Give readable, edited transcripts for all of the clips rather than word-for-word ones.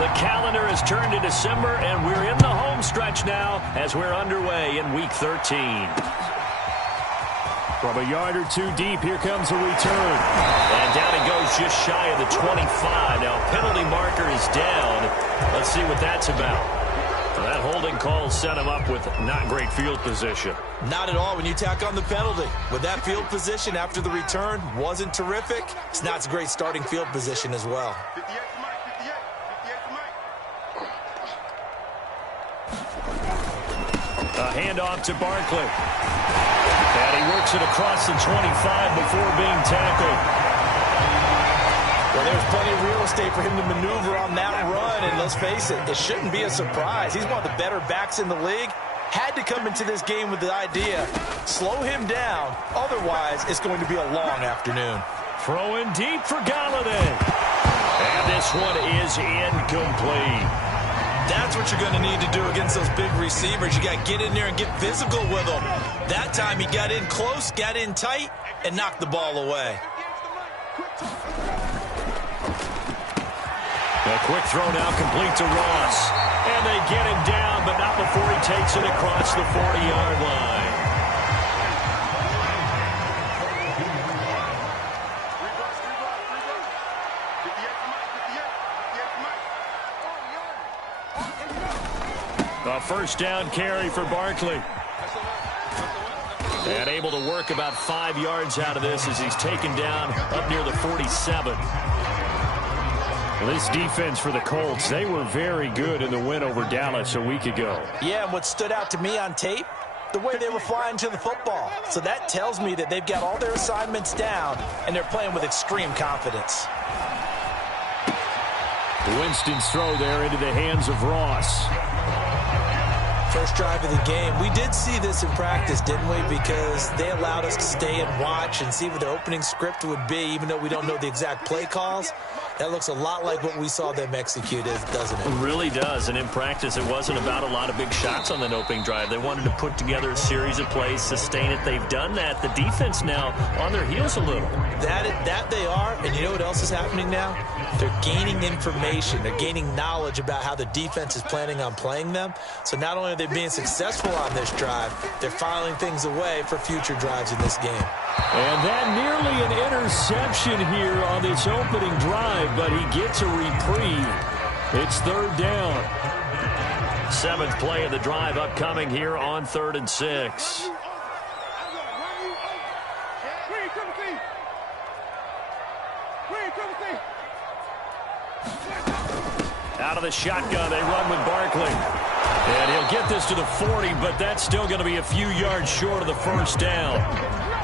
The calendar has turned to December, and we're in the home stretch now as we're underway in Week 13. From a yard or two deep, here comes a return. And down he goes just shy of the 25. Now, penalty marker is down. Let's see what that's about. That holding call set him up with not great field position. Not at all when you tack on the penalty. With that field position after the return wasn't terrific, it's not a great starting field position as well. A handoff to Barkley. And he works it across the 25 before being tackled. Well, there's plenty of real estate for him to maneuver on that run, and let's face it, it shouldn't be a surprise. He's one of the better backs in the league. Had to come into this game with the idea, slow him down, otherwise it's going to be a long afternoon. Throwing deep for Galladay. And this one is incomplete. That's what you're going to need to do against those big receivers. You got to get in there and get physical with them. That time he got in close, got in tight, and knocked the ball away. A quick throw now complete to Ross. And they get him down, but not before he takes it across the 40-yard line. A first down carry for Barkley. And able to work about 5 yards out of this as he's taken down up near the 47. This defense for the Colts, they were very good in the win over Dallas a week ago. Yeah, and what stood out to me on tape, the way they were flying to the football. So that tells me that they've got all their assignments down, and they're playing with extreme confidence. Winston's throw there into the hands of Ross. First drive of the game. We did see this in practice, didn't we? Because they allowed us to stay and watch and see what their opening script would be, even though we don't know the exact play calls. That looks a lot like what we saw them execute, doesn't it? It really does. And in practice, it wasn't about a lot of big shots on that opening drive. They wanted to put together a series of plays, sustain it. They've done that. The defense now on their heels a little. That they are. And you know what else is happening now? They're gaining information. They're gaining knowledge about how the defense is planning on playing them. So not only are they being successful on this drive, they're filing things away for future drives in this game. And that nearly an interception here on this opening drive, but he gets a reprieve. It's third down. 7th play of the drive upcoming here on 3rd and 6. Out of the shotgun, they run with Barkley. And he'll get this to the 40, but that's still going to be a few yards short of the first down.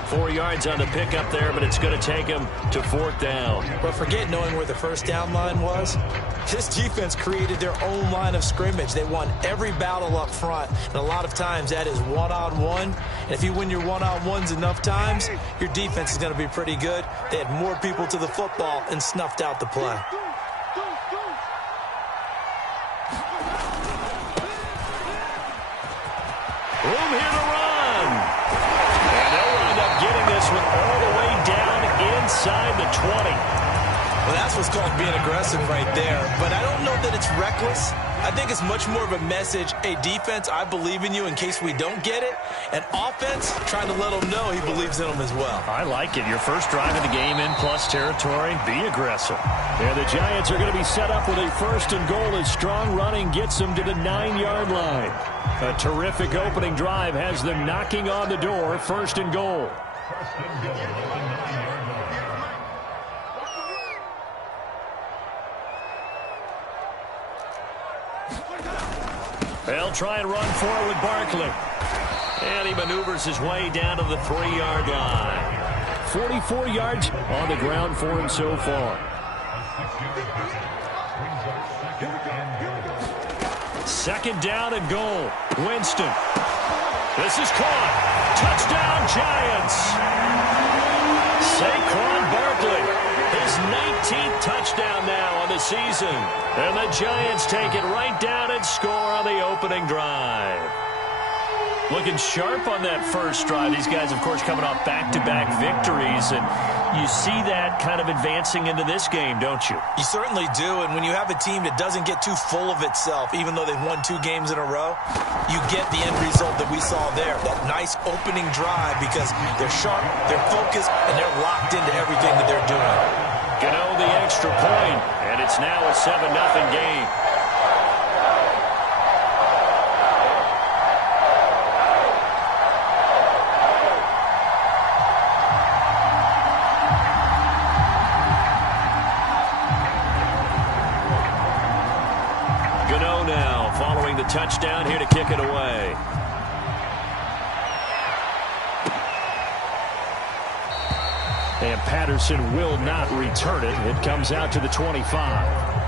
4 yards on the pickup there, but it's going to take him to 4th down. But forget knowing where the first down line was. This defense created their own line of scrimmage. They won every battle up front, and a lot of times that is one-on-one. And if you win your one-on-ones enough times, your defense is going to be pretty good. They had more people to the football and snuffed out the play. Room here to run. And they'll wind up getting this one all the way down inside the 20. Well, that's what's called being aggressive right there. But I don't know that it's reckless. I think it's much more of a message. Hey, defense, I believe in you in case we don't get it. And offense, trying to let them know he believes in them as well. I like it. Your first drive of the game in plus territory. Be aggressive. And the Giants are going to be set up with a 1st and goal as strong running gets them to the 9-yard line. A terrific opening drive has them knocking on the door. 1st and goal. They'll try and run forward with Barkley. And he maneuvers his way down to the 3-yard line. 44 yards on the ground for him so far. 2nd down and goal. Winston. This is caught. Touchdown, Giants. Saquon Barkley. His 19th touchdown now on the season. And the Giants take it right down and score on the opening drive. Looking sharp on that first drive. These guys, of course, coming off back-to-back victories, and you see that kind of advancing into this game, don't you? You certainly do, and when you have a team that doesn't get too full of itself, even though they've won 2 games in a row, you get the end result that we saw there, that nice opening drive, because they're sharp, they're focused, and they're locked into everything that they're doing. Gano the extra point, and it's now a 7-0 game. Touchdown here to kick it away. And Patterson will not return it. It comes out to the 25.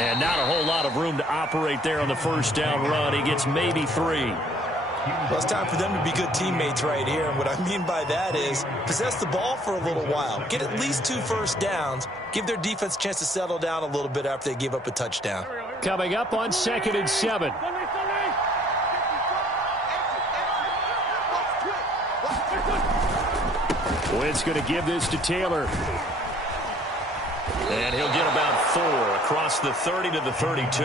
And not a whole lot of room to operate there on the first down run. He gets maybe 3. Well, it's time for them to be good teammates right here. And what I mean by that is possess the ball for a little while. Get at least 2 first downs. Give their defense a chance to settle down a little bit after they give up a touchdown. Coming up on 2nd and 7. Wynn's going to give this to Taylor. And he'll get about 4 across the 30 to the 32.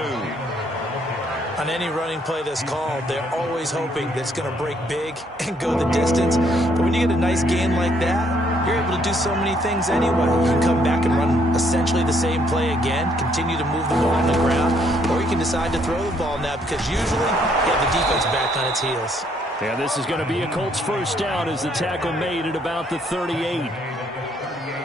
On any running play that's called, they're always hoping that it's going to break big and go the distance. But when you get a nice gain like that, you're able to do so many things anyway. You can come back and run essentially the same play again, continue to move the ball on the ground, or you can decide to throw the ball now because usually you have the defense back on its heels. And this is going to be a Colts first down as the tackle made at about the 38.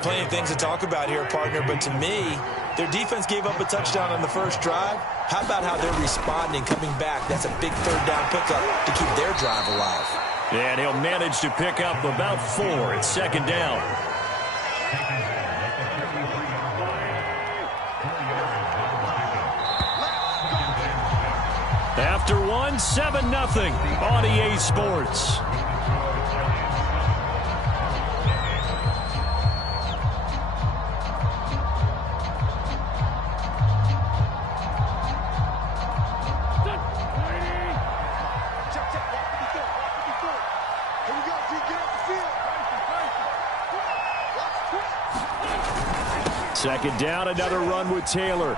Plenty of things to talk about here, partner, but to me, their defense gave up a touchdown on the first drive. How about how they're responding, coming back? That's a big 3rd down pickup to keep their drive alive. And he'll manage to pick up about 4 at 2nd down. After 1, 7-0 on EA Sports. Second down, another run with Taylor.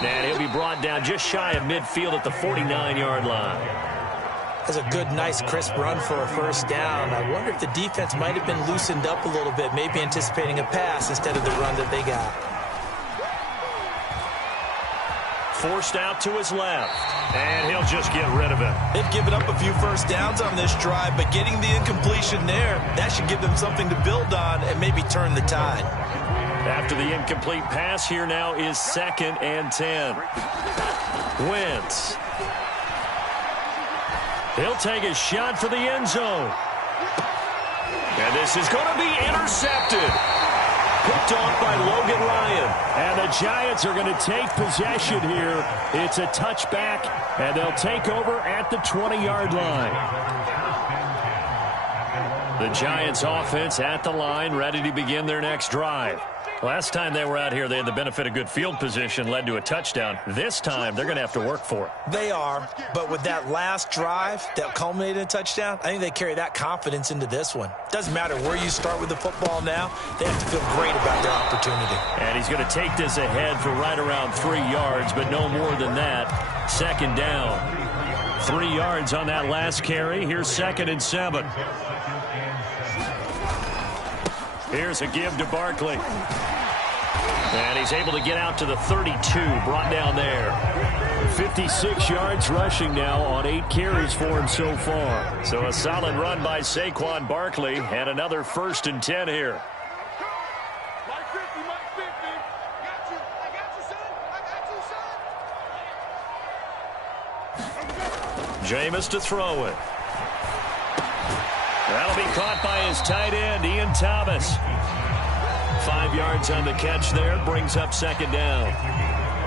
And he'll be brought down just shy of midfield at the 49-yard line. That's a good, nice, crisp run for a first down. I wonder if the defense might have been loosened up a little bit, maybe anticipating a pass instead of the run that they got. Forced out to his left. And he'll just get rid of it. They've given up a few first downs on this drive, but getting the incompletion there, that should give them something to build on and maybe turn the tide. After the incomplete pass, here now is 2nd and 10. Wentz. He'll take a shot for the end zone. And this is going to be intercepted. Picked off by Logan Ryan. And the Giants are going to take possession here. It's a touchback, and they'll take over at the 20-yard line. The Giants offense at the line, ready to begin their next drive. Last time they were out here, they had the benefit of good field position, led to a touchdown. This time, they're going to have to work for it. They are, but with that last drive that culminated in a touchdown, I think they carry that confidence into this one. Doesn't matter where you start with the football now, they have to feel great about their opportunity. And he's going to take this ahead for right around 3 yards, but no more than that. 2nd down. 3 yards on that last carry. Here's 2nd and 7. Here's a give to Barkley. And he's able to get out to the 32, brought down there. 56 yards rushing now on 8 carries for him so far. So a solid run by Saquon Barkley, and another 1st and 10 here. Jameis to throw it. That'll be caught by his tight end, Ian Thomas. 5 yards on the catch there, brings up 2nd down.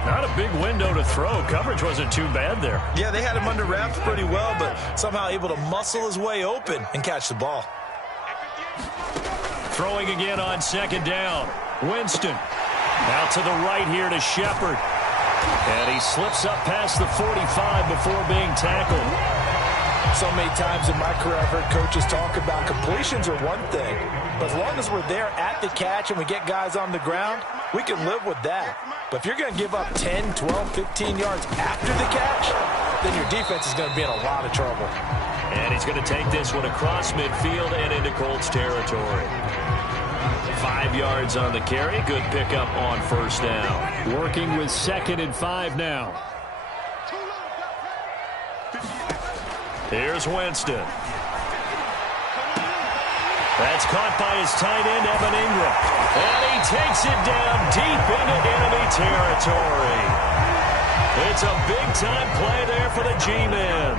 Not a big window to throw. Coverage wasn't too bad there. Yeah, they had him under wraps pretty well, but somehow able to muscle his way open and catch the ball. Throwing again on second down. Winston. Out to the right here to Shepard. And he slips up past the 45 before being tackled. So many times in my career I've heard coaches talk about completions are one thing. But as long as we're there at the catch and we get guys on the ground, we can live with that. But if you're going to give up 10, 12, 15 yards after the catch, then your defense is going to be in a lot of trouble. And he's going to take this one across midfield and into Colts territory. 5 yards on the carry. Good pickup on first down. Working with 2nd and 5 now. Here's Winston. That's caught by his tight end, Evan Ingram. And he takes it down deep into enemy territory. It's a big-time play there for the G-men.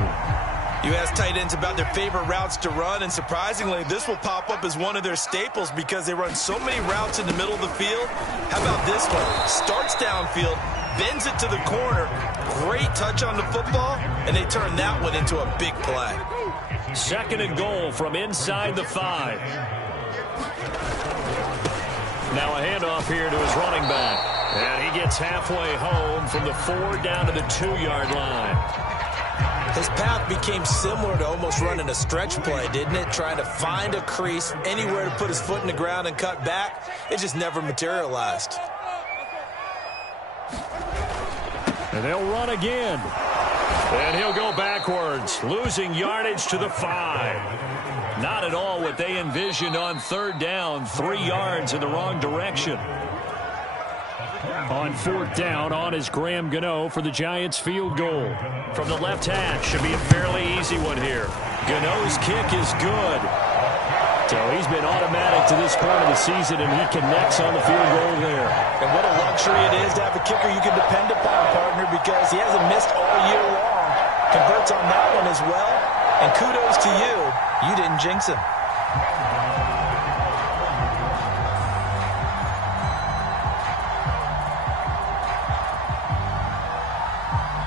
You ask tight ends about their favorite routes to run, and surprisingly, this will pop up as one of their staples because they run so many routes in the middle of the field. How about this one? Starts downfield, bends it to the corner, great touch on the football, and they turn that one into a big play. 2nd and goal from inside the 5. Now a handoff here to his running back. And he gets halfway home from the 4 down to the 2-yard line. His path became similar to almost running a stretch play, didn't it? Trying to find a crease, anywhere to put his foot in the ground and cut back. It just never materialized. And they'll run again. And he'll go backwards, losing yardage to the 5. Not at all what they envisioned on 3rd down. 3 yards in the wrong direction. On 4th down, on is Graham Gano for the Giants field goal. From the left hash, should be a fairly easy one here. Gano's kick is good. So he's been automatic to this point of the season, and he connects on the field goal there. And what a luxury it is to have a kicker you can depend upon, partner, because he hasn't missed all year long. Converts on that one as well. And kudos to you. You didn't jinx him.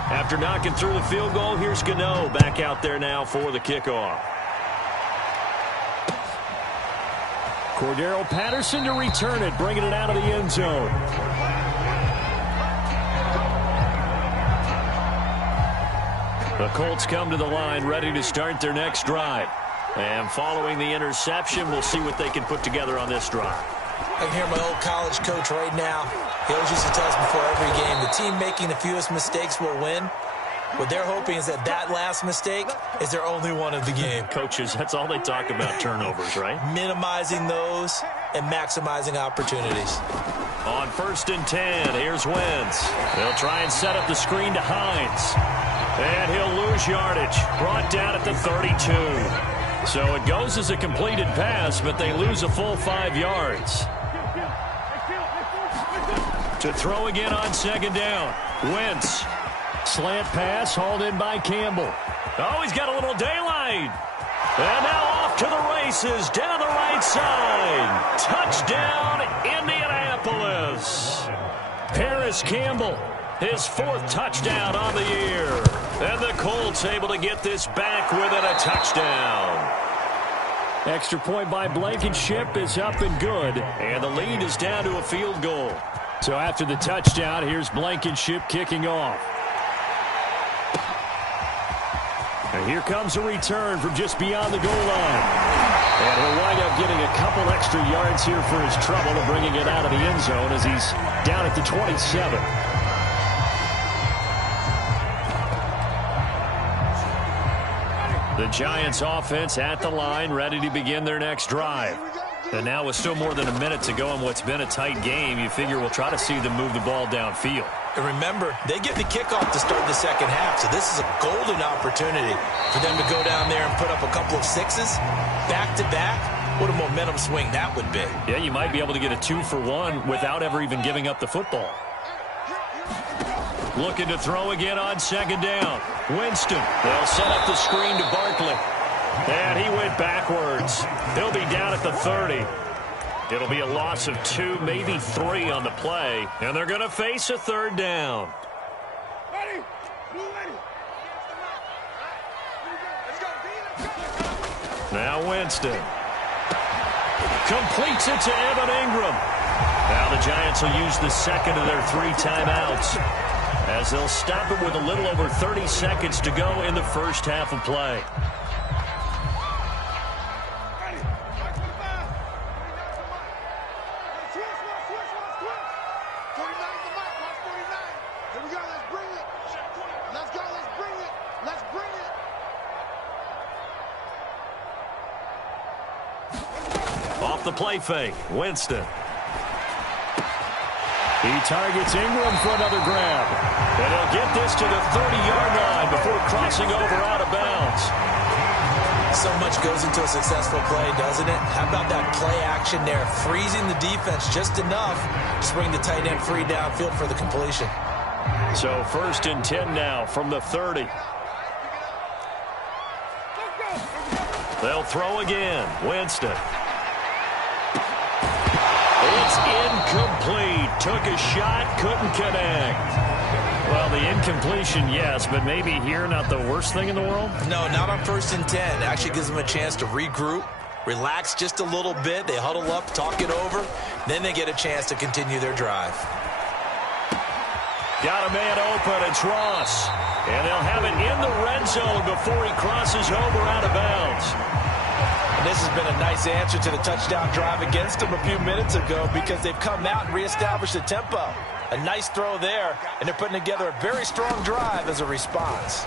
After knocking through the field goal, here's Gano back out there now for the kickoff. Cordero Patterson to return it, bringing it out of the end zone. The Colts come to the line ready to start their next drive. And following the interception, we'll see what they can put together on this drive. I can hear my old college coach right now. He always used to tell us before every game, the team making the fewest mistakes will win. What they're hoping is that that last mistake is their only one of the game. Coaches, that's all they talk about, turnovers, right? Minimizing those and maximizing opportunities. On 1st and 10, here's Wentz. They'll try and set up the screen to Hines. And he'll lose yardage. Brought down at the 32. So it goes as a completed pass, but they lose a full 5 yards. To throw again on 2nd down. Wentz. Slant pass hauled in by Campbell. Oh, he's got a little daylight. And now off to the races down the right side. Touchdown, Indianapolis. Paris Campbell, his 4th touchdown on the year. And the Colts able to get this back within a touchdown. Extra point by Blankenship is up and good. And the lead is down to a field goal. So after the touchdown, here's Blankenship kicking off. And here comes a return from just beyond the goal line. And he'll wind up getting a couple extra yards here for his trouble and bringing it out of the end zone as he's down at the 27. The Giants offense at the line, ready to begin their next drive. And now with still more than a minute to go in what's been a tight game, you figure we'll try to see them move the ball downfield. And remember, they get the kickoff to start the second half, so this is a golden opportunity for them to go down there and put up a couple of sixes back-to-back. What a momentum swing that would be. Yeah, you might be able to get a 2-for-1 without ever even giving up the football. Looking to throw again on 2nd down. Winston. They'll set up the screen to Barkley. And he went backwards. He'll be down at the 30. It'll be a loss of 2, maybe 3 on the play, and they're going to face a third down. Now Winston completes it to Evan Ingram. Now the Giants will use the second of their 3 timeouts as they'll stop it with a little over 30 seconds to go in the first half of play. Off the play fake, Winston. He targets Ingram for another grab. And he'll get this to the 30-yard line before crossing over out of bounds. So much goes into a successful play, doesn't it? How about that play action there, freezing the defense just enough to bring the tight end free downfield for the completion. So 1st and 10 now from the 30. They'll throw again. Winston. It's incomplete. Took a shot, couldn't connect. Well, the incompletion, yes, but maybe here not the worst thing in the world? No, not on 1st and 10. Actually gives them a chance to regroup, relax just a little bit. They huddle up, talk it over. Then they get a chance to continue their drive. Got a man open. It's Ross. And they'll have it in the red zone before he crosses over out of bounds. And this has been a nice answer to the touchdown drive against them a few minutes ago because they've come out and reestablished the tempo. A nice throw there, and they're putting together a very strong drive as a response.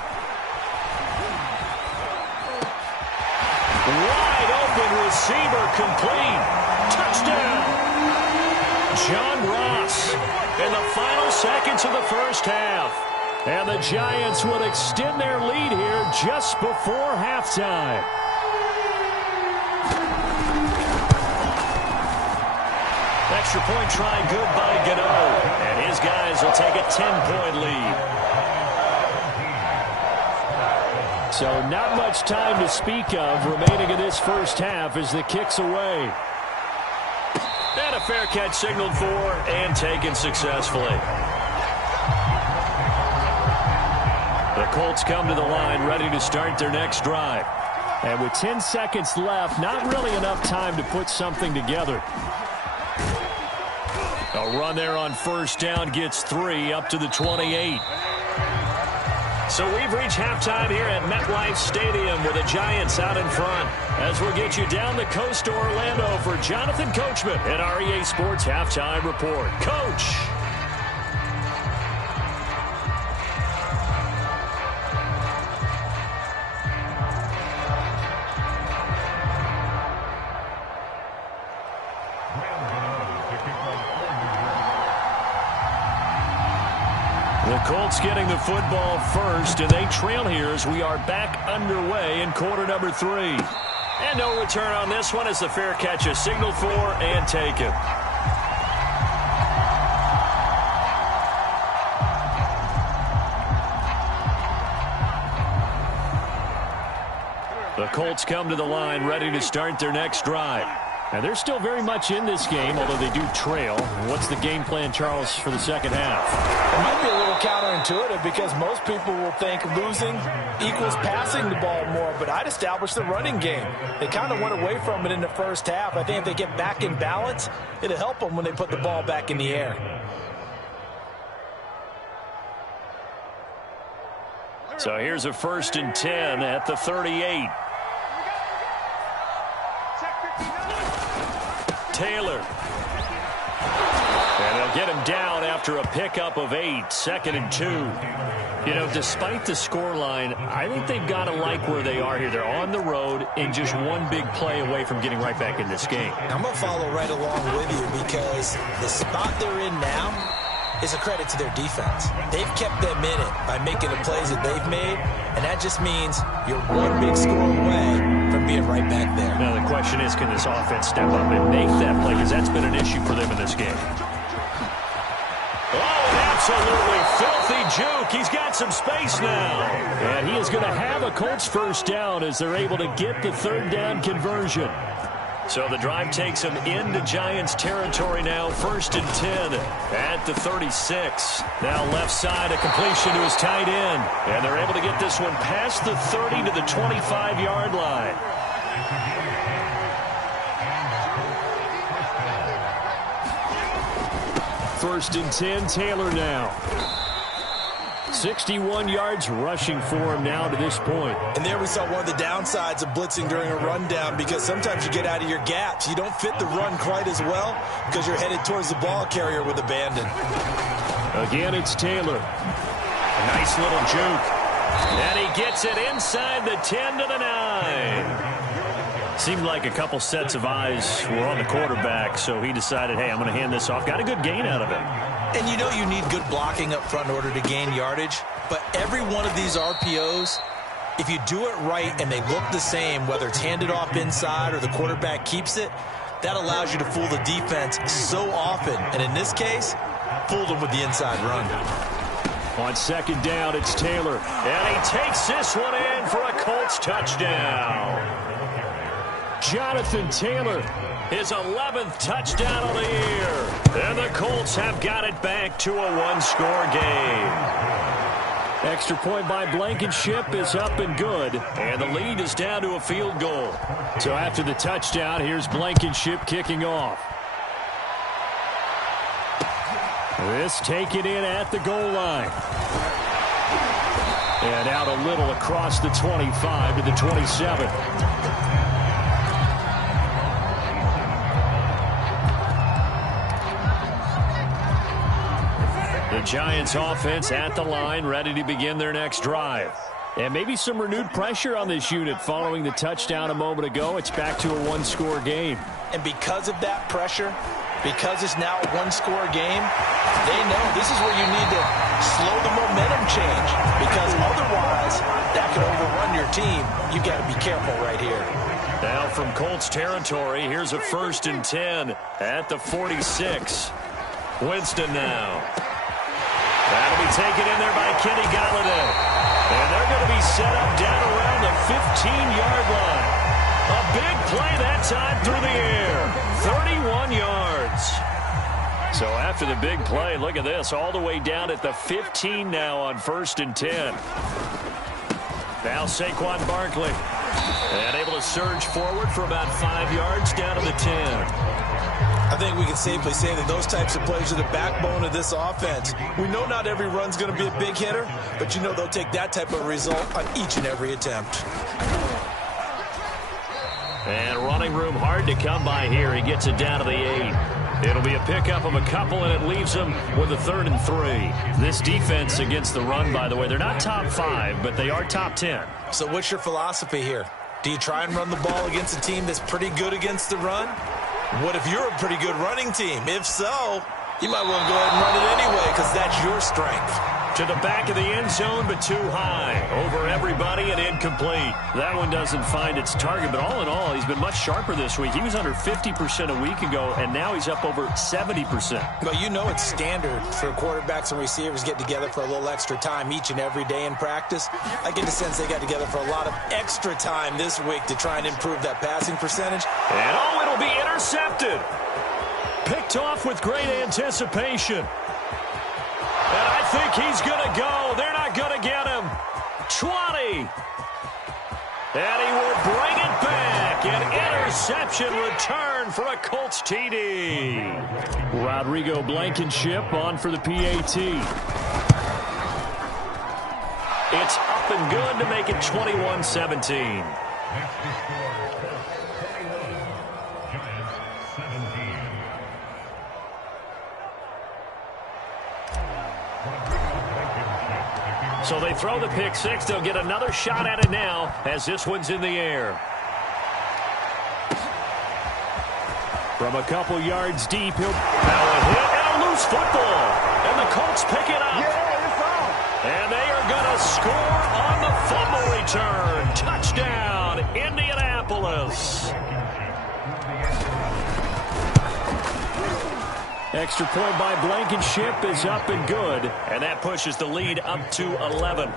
Wide open receiver complete. Touchdown. John Ross in the final seconds of the first half. And the Giants would extend their lead here just before halftime. Extra point try good by Gano. And his guys will take a 10-point lead. So not much time to speak of remaining in this first half as the kick's away. And a fair catch signaled for and taken successfully. The Colts come to the line ready to start their next drive. And with 10 seconds left, not really enough time to put something together. A run there on 1st down gets 3 up to the 28. So we've reached halftime here at MetLife Stadium with the Giants out in front. As we'll get you down the coast to Orlando for Jonathan Coachman at our EA Sports Halftime Report. Coach. The Colts getting the football first, and they trail here as we are back underway in quarter number 3. And no return on this one as the fair catch is signaled for and taken. The Colts come to the line ready to start their next drive. And they're still very much in this game, although they do trail. What's the game plan, Charles, for the second half? It might be a little counterintuitive because most people will think losing equals passing the ball more, but I'd establish the running game. They kind of went away from it in the first half. I think if they get back in balance, it'll help them when they put the ball back in the air. So here's a 1st and 10 at the 38. Taylor. And they'll get him down after a pickup of 8, 2nd and 2. You know, despite the scoreline, I think they've got to like where they are here. They're on the road and just one big play away from getting right back in this game. I'm going to follow right along with you because the spot they're in now is a credit to their defense. They've kept them in it by making the plays that they've made, and that just means you're one big score away from being right back there. Now the question is, can this offense step up and make that play? Because that's been an issue for them in this game. Oh, an absolutely filthy juke. He's got some space now. And he is going to have a Colts first down as they're able to get the 3rd down conversion. So the drive takes them into Giants territory now. 1st and 10 at the 36. Now left side, a completion to his tight end. And they're able to get this one past the 30 to the 25-yard line. First and 10, Taylor now. 61 yards rushing for him now to this point. And there we saw one of the downsides of blitzing during a rundown, because sometimes you get out of your gaps. You don't fit the run quite as well because you're headed towards the ball carrier with abandon. Again, it's Taylor. A nice little juke. And he gets it inside the 10 to the 9. Seemed like a couple sets of eyes were on the quarterback, so he decided, hey, I'm going to hand this off. Got a good gain out of it. And you know you need good blocking up front in order to gain yardage. But every one of these RPOs, if you do it right and they look the same, whether it's handed off inside or the quarterback keeps it, that allows you to fool the defense so often. And in this case, fooled them with the inside run. On 2nd down, it's Taylor. And he takes this one in for a Colts touchdown. Jonathan Taylor, his 11th touchdown of the year. And the Colts have got it back to a one-score game. Extra point by Blankenship is up and good. And the lead is down to a field goal. So after the touchdown, here's Blankenship kicking off. This taken in at the goal line. And out a little across the 25 to the 27. The Giants offense at the line, ready to begin their next drive. And maybe some renewed pressure on this unit following the touchdown a moment ago. It's back to a one-score game. And because of that pressure, because it's now a one-score game, they know this is where you need to slow the momentum change, because otherwise that could overrun your team. You've got to be careful right here. Now from Colts territory, here's a 1st and 10 at the 46. Winston now. That'll be taken in there by Kenny Galladay. And they're going to be set up down around the 15-yard line. A big play that time through the air. 31 yards. So after the big play, look at this. All the way down at the 15 now on 1st and 10. Now Saquon Barkley. And able to surge forward for about 5 yards down to the 10. I think we can safely say that those types of plays are the backbone of this offense. We know not every run's going to be a big hitter, but you know they'll take that type of result on each and every attempt. And running room hard to come by here. He gets it down to the 8. It'll be a pickup of a couple, and it leaves him with a 3rd and 3. This defense against the run, by the way, they're not top 5, but they are top 10. So what's your philosophy here? Do you try and run the ball against a team that's pretty good against the run? What if you're a pretty good running team? If so, you might want to go ahead and run it anyway, because that's your strength. To the back of the end zone, but too high. Over everybody and incomplete. That one doesn't find its target, but all in all, he's been much sharper this week. He was under 50% a week ago, and now he's up over 70%. Well, you know it's standard for quarterbacks and receivers get together for a little extra time each and every day in practice. I get the sense they got together for a lot of extra time this week to try and improve that passing percentage. And oh, it'll be intercepted. Picked off with great anticipation. And I think he's going to go. They're not going to get him. 20. And he will bring it back. An interception return for a Colts TD. Rodrigo Blankenship on for the PAT. It's up and good to make it 21-17. So they throw the pick six. They'll get another shot at it now as this one's in the air. From a couple yards deep, he'll now a hit and a loose football. And the Colts pick it up. And they are going to score on the fumble return. Touchdown, Indianapolis. Extra point by Blankenship is up and good. And that pushes the lead up to 11.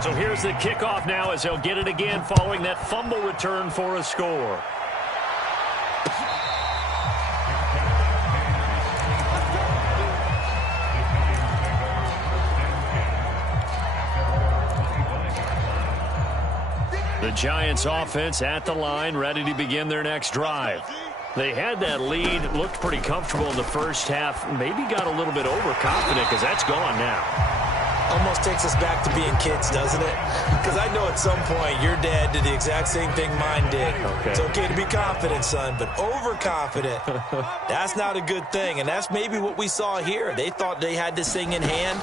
So here's the kickoff now as they'll get it again following that fumble return for a score. The Giants offense at the line, ready to begin their next drive. They had that lead, looked pretty comfortable in the first half, maybe got a little bit overconfident because that's gone now. Almost takes us back to being kids, doesn't it? Because I know at some point your dad did the exact same thing mine did. Okay. It's okay to be confident, son, but overconfident, that's not a good thing. And that's maybe what we saw here. They thought they had this thing in hand,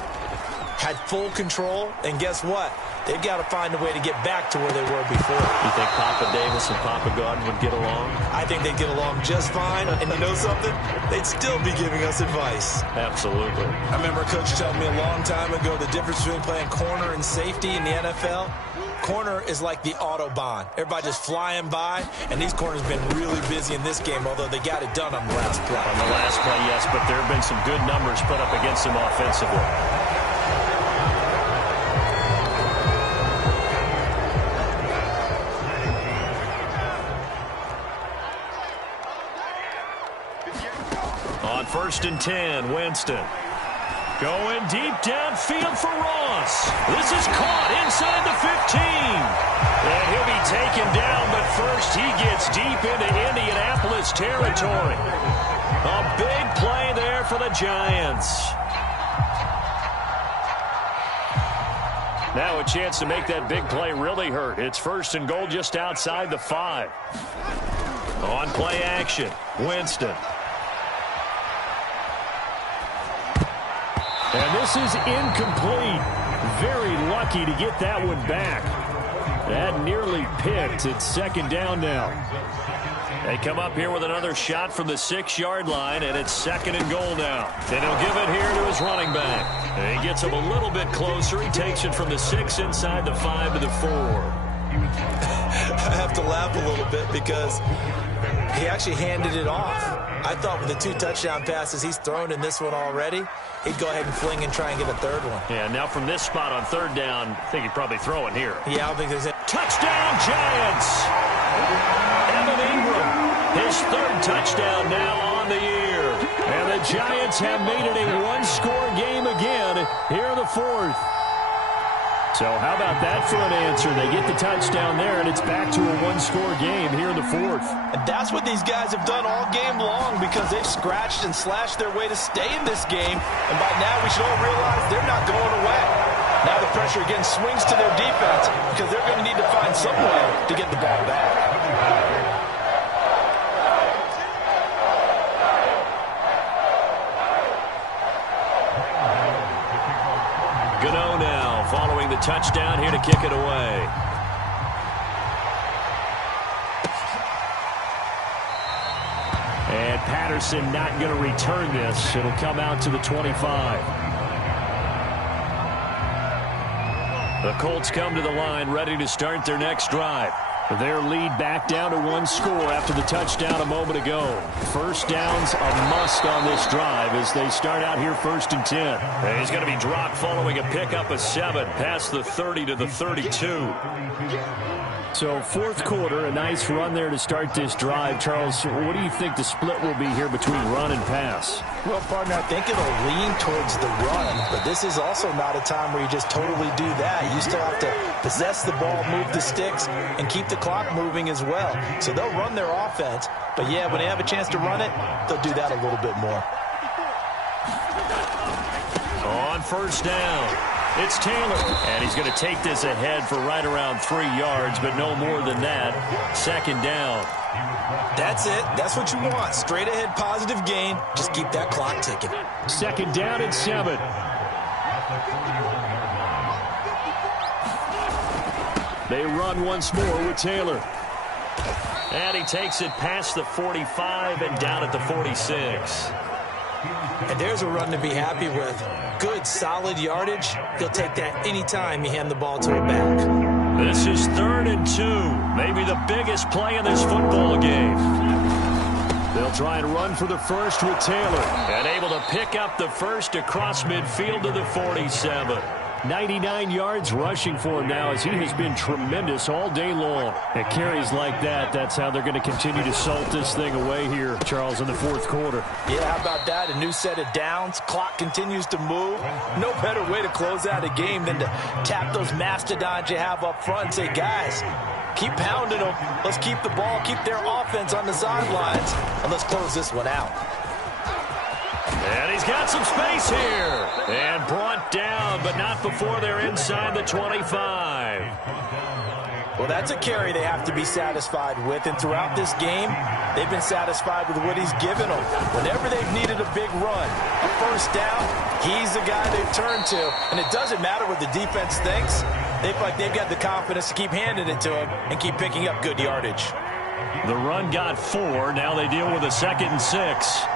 had full control, and guess what? They've got to find a way to get back to where they were before. You think Papa Davis and Papa Godwin would get along? I think they'd get along just fine. And you know something? They'd still be giving us advice. Absolutely. I remember a coach telling me a long time ago the difference between playing corner and safety in the NFL. Corner is like the Autobahn. Everybody just flying by, and these corners have been really busy in this game, although they got it done on the last play. On the last play, yes, but there have been some good numbers put up against them offensively. On 1st and 10, Winston. Going deep downfield for Ross. This is caught inside the 15. And he'll be taken down, but first he gets deep into Indianapolis territory. A big play there for the Giants. Now a chance to make that big play really hurt. It's 1st and goal just outside the 5. On play action, Winston. And this is incomplete. Very lucky to get that one back. That nearly picked. It's 2nd down now. They come up here with another shot from the 6-yard line, and it's 2nd and goal now. And he'll give it here to his running back. And he gets him a little bit closer. He takes it from the 6 inside the 5 to the 4. I have to laugh a little bit because he actually handed it off. I thought with the 2 touchdown passes he's thrown in this one already, he'd go ahead and fling and try and get a 3rd one. Yeah, now from this spot on 3rd down, I think he'd probably throw it here. Yeah, I don't think there's a touchdown, Giants! Evan Ingram, his 3rd touchdown now on the year. And the Giants have made it a 1-score game again here in the 4th. So how about that for an answer? They get the touchdown there, and it's back to a 1-score game here in the 4th. And that's what these guys have done all game long because they've scratched and slashed their way to stay in this game. And by now we should all realize they're not going away. Now the pressure again swings to their defense because they're going to need to find some way to get the ball back. Gano now following the touchdown here to kick it away. And Patterson not going to return this. It'll come out to the 25. The Colts come to the line ready to start their next drive. Their lead back down to 1 score after the touchdown a moment ago. 1st down's a must on this drive as they start out here 1st and 10. And he's going to be dropped following a pickup of 7 past the 30 to the 32. So 4th quarter, a nice run there to start this drive. Charles, what do you think the split will be here between run and pass? Well, partner, I think it'll lean towards the run, but this is also not a time where you just totally do that. You still have to possess the ball, move the sticks, and keep the clock moving as well. So they'll run their offense, but yeah, when they have a chance to run it, they'll do that a little bit more. On 1st down, it's Taylor, and he's going to take this ahead for right around 3 yards, but no more than that. 2nd down. That's it. That's what you want. Straight ahead positive gain. Just keep that clock ticking. 2nd down and 7. They run once more with Taylor. And he takes it past the 45 and down at the 46. And there's a run to be happy with. Good, solid yardage. He'll take that anytime you hand the ball to a back. This is 3rd and 2. Maybe the biggest play in this football game. They'll try and run for the 1st with Taylor. And able to pick up the 1st across midfield to the 47. 99 yards rushing for him now, as he has been tremendous all day long. At carries like that, that's how they're going to continue to salt this thing away here, Charles, in the fourth quarter. Yeah, how about that? A new set of downs. Clock continues to move. No better way to close out a game than to tap those mastodons you have up front and say, guys, keep pounding them. Let's keep the ball, keep their offense on the sidelines, and let's close this one out. And he's got some space here. And brought down, but not before they're inside the 25. Well, that's a carry they have to be satisfied with. And throughout this game, they've been satisfied with what he's given them. Whenever they've needed a big run, a first down, he's the guy they've turned to. And it doesn't matter what the defense thinks. They feel like they've got the confidence to keep handing it to him and keep picking up good yardage. The run got 4. Now they deal with a 2nd and 6.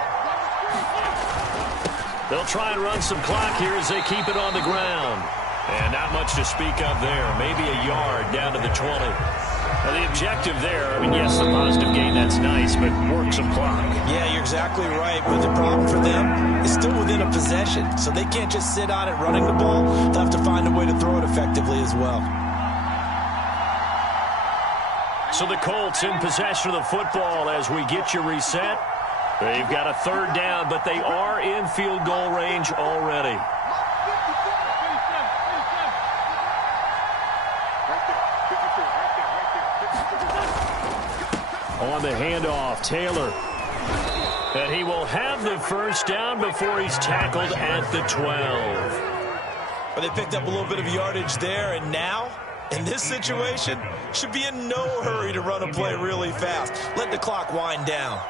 They'll try and run some clock here as they keep it on the ground. And not much to speak of there. Maybe a yard down to the 20. Now the objective there, I mean, yes, the positive gain, that's nice, but work some clock. Yeah, you're exactly right. But the problem for them is still within a possession. So they can't just sit on it running the ball. They'll have to find a way to throw it effectively as well. So the Colts in possession of the football as we get you reset. They've got a 3rd down, but they are in field goal range already. On the handoff, Taylor. And he will have the first down before he's tackled at the 12. Well, they picked up a little bit of yardage there, and now, in this situation, should be in no hurry to run a play really fast. Let the clock wind down.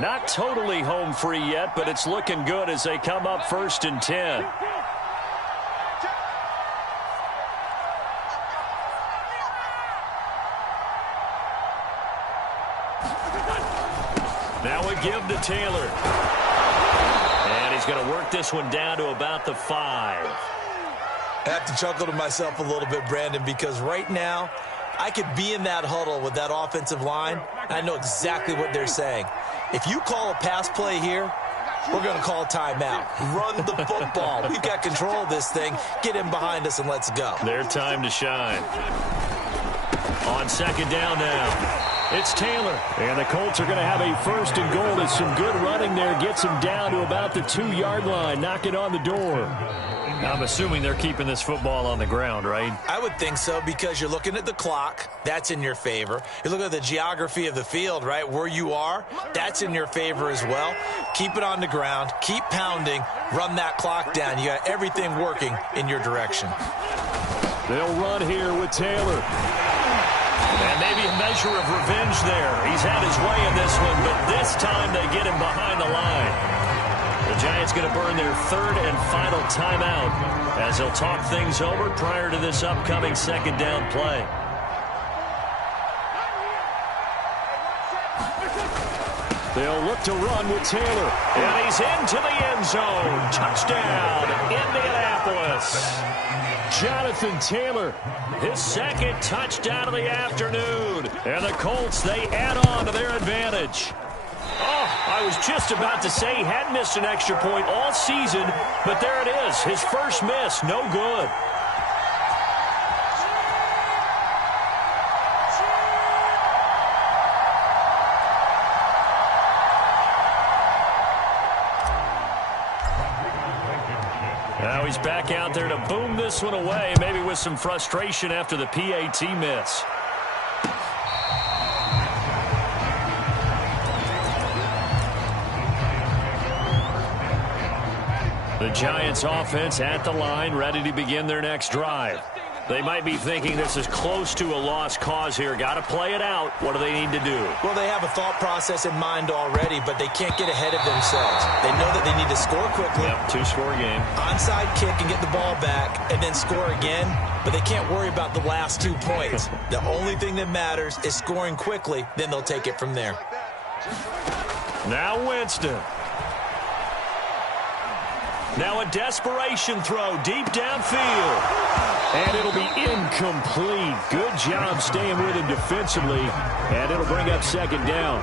Not totally home free yet, but it's looking good as they come up 1st and 10. Now a give to Taylor. And he's going to work this one down to about the 5. I have to chuckle to myself a little bit, Brandon, because right now, I could be in that huddle with that offensive line. I know exactly what they're saying. If you call a pass play here, we're going to call a timeout. Run the football. We've got control of this thing. Get in behind us and let's go. Their time to shine. On 2nd down now, it's Taylor. And the Colts are going to have a 1st and goal. There's some good running there. Gets him down to about the 2-yard line. Knock it on the door. I'm assuming they're keeping this football on the ground, right? I would think so, because you're looking at the clock. That's in your favor. You look at the geography of the field, right? Where you are, that's in your favor as well. Keep it on the ground. Keep pounding. Run that clock down. You got everything working in your direction. They'll run here with Taylor. And maybe a measure of revenge there. He's had his way in this one, but this time they get him behind the line. The Giants going to burn their 3rd and final timeout as they'll talk things over prior to this upcoming 2nd down play. They'll look to run with Taylor. And he's into the end zone. Touchdown, Indianapolis. Jonathan Taylor. His 2nd touchdown of the afternoon. And the Colts, they add on to their advantage. Oh, I was just about to say he hadn't missed an extra point all season, but there it is. His first miss, no good. Now he's back out there to boom this one away, maybe with some frustration after the PAT miss. The Giants offense at the line, ready to begin their next drive. They might be thinking this is close to a lost cause here. Got to play it out. What do they need to do? Well, they have a thought process in mind already, but they can't get ahead of themselves. They know that they need to score quickly. Yep, 2-score game. Onside kick and get the ball back and then score again, but they can't worry about the last 2 points. The only thing that matters is scoring quickly, then they'll take it from there. Now Winston. Now a desperation throw deep downfield. And it'll be incomplete. Good job staying with him defensively. And it'll bring up 2nd down.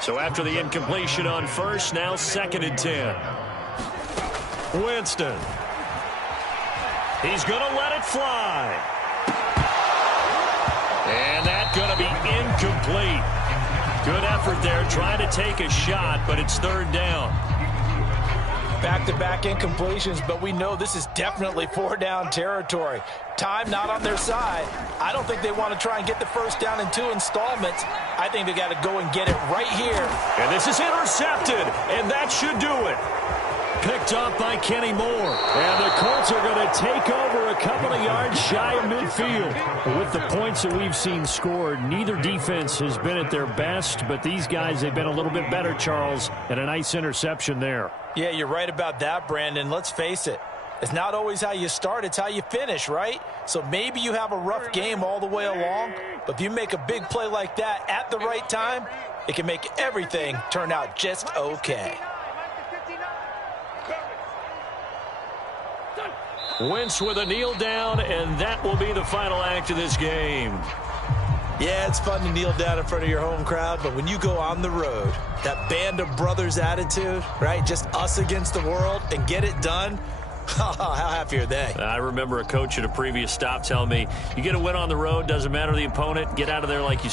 So after the incompletion on first, now 2nd and 10. Winston. He's going to let it fly. And that's going to be incomplete. Good effort there trying to take a shot, but it's third down. Back-to-back incompletions, but we know this is definitely four-down territory. Time not on their side. I don't think they want to try and get the first down in 2 installments. I think they got to go and get it right here. And this is intercepted, and that should do it. Picked up by Kenny Moore. And the Colts are going to take over a couple of yards shy of midfield. With the points that we've seen scored, neither defense has been at their best, but these guys have been a little bit better, Charles, and a nice interception there. Yeah, you're right about that, Brandon. Let's face it. It's not always how you start, it's how you finish, right? So maybe you have a rough game all the way along, but if you make a big play like that at the right time, it can make everything turn out just okay. Wentz with a kneel down, and that will be the final act of this game. Yeah, it's fun to kneel down in front of your home crowd, but when you go on the road, that band of brothers attitude, right, just us against the world, and get it done, how happy are they? I remember a coach at a previous stop telling me, you get a win on the road, doesn't matter the opponent, get out of there like you